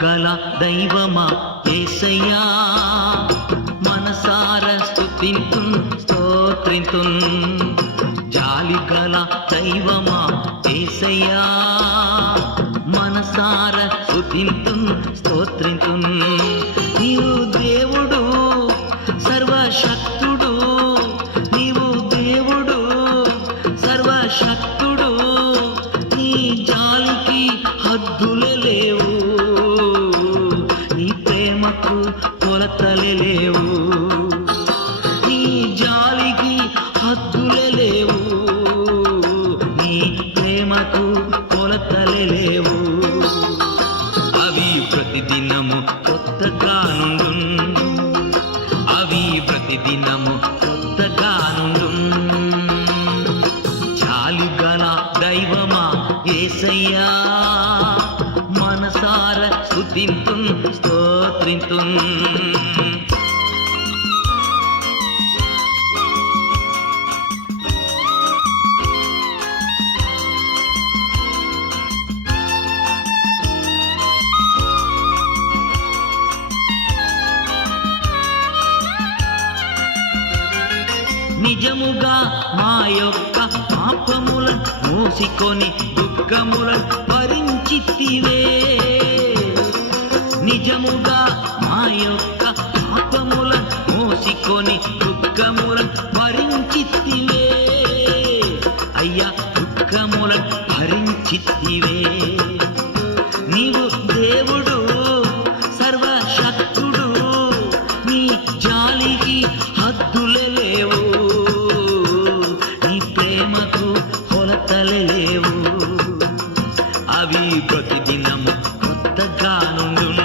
జాలిగల దైవమా యేసయ్యా మనసార స్తుతింతున్ స్తోత్రింతున్ జాలిగల దైవమా యేసయ్యా మనసార స్తుతింతున్ స్తోత్రింతున్ నీవు దేవుడు సర్వశక్తుడు నీవు దేవుడు సర్వశక్తుడు నీ జాలికి హద్దులే లేవు నీ ప్రేమకు కొలతలే లేవు నీ జాలికి హద్దులే లేవు నీ ప్రేమకు కొలతలే లేవు అవి ప్రతిదినము కొత్తగానుండున్ అవి ప్రతిదినము కొత్తగానుండున్ జాలిగల దైవమా యేసయ్యా మనసార స్తుతింతున్ స్తోత్రింతున్ నిజముగా మా యొక్క పాపముల మోసికొని దుఃఖముల భరించితివే నిజముగా మా యొక్క పాపముల మోసికొని దుఃఖముల భరించితివే అయ్యా దుఃఖముల భరించితివే నీవు దేవుడు సర్వశక్తుడు నీ జాలికి హద్దులే లేవు నీ ప్రేమకు కొలతలే లేవు అవి ప్రతిదినము కొత్తగానుండున్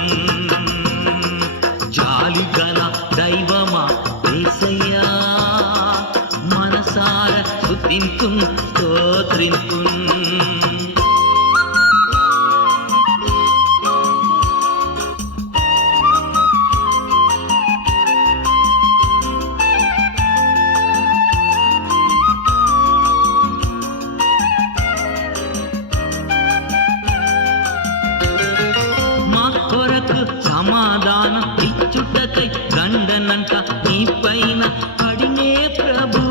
జాలిగల దైవమా యేసయ్యా మనసార స్తుతింతున్ స్తోత్రింతున్ సమాధానం ఇచ్చుటకై దండనంట నీ పైన పడినే ప్రభు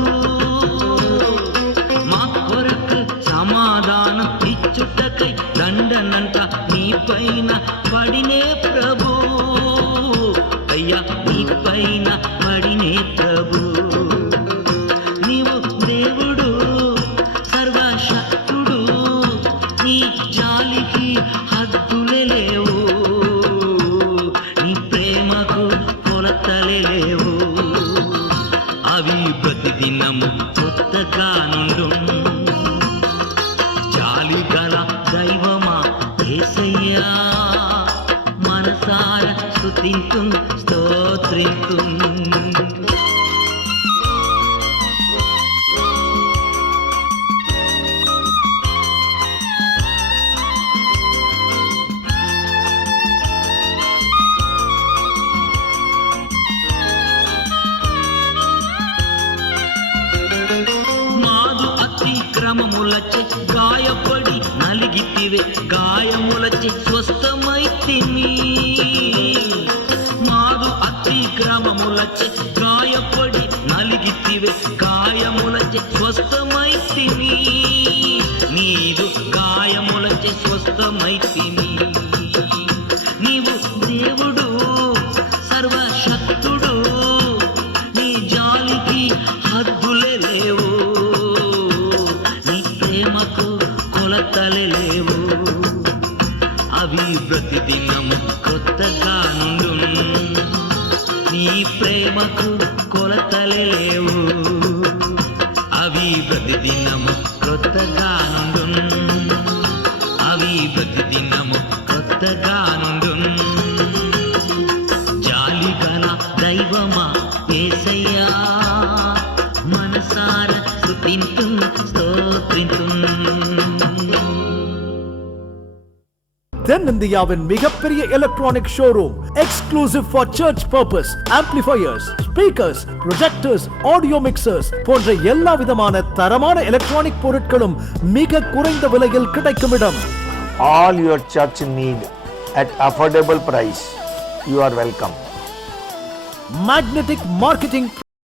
మా కొరకు సమాధానం ఇచ్చుటకై దండనంట నీ పైన పడినే ప్రభు అయ్యా నీ పైన పడినే ప్రభు నీవు దేవుడు సర్వశక్తుడు నీ జాలికి హద్దులే లేవు లేవు అవి ప్రతిదినము కొత్తగానుండున్ జాలిగల దైవమా యేసయ్యా మనసార స్తుతింతున్ స్తోత్రింతున్ అతిక్రమములచే గాయపడి నలిగితివే గాయములచే స్వస్థమైతిని మాదు అతిక్రమములచే గాయపడి నలిగితివే గాయములచే స్వస్థమైతిని నీదు గాయములచే స్వస్థమైతిని నీవు దేవుడు సర్వశక్తుడు నీ జాలికి హద్దులే లేవు ప్రేమకు కొలతలే లేవు అవి ప్రతిదినము కొత్తగానుండున్ నీ ప్రేమకు కొలతలే లేవు అవి ప్రతిదినము కొత్తగానుండున్ అవి ప్రతిదినము కొత్తగానుండున్ జాలిగల దైవమా యేసయ్యా మనసార స్తుతింతున్ స్తోత్రింతున్ தென்னிந்தியாவின் மிகப்பெரிய electronic showroom exclusive for search purpose amplifiers speakers projectors audio mixtures போன்ற எல்லா விதமான தரமான எலக்ட்ரானிக் பொருட்களும் மிக குறைந்த விலையில் கிடைக்கும் இடம். All your church need at affordable price. You are welcome. Magnetic Marketing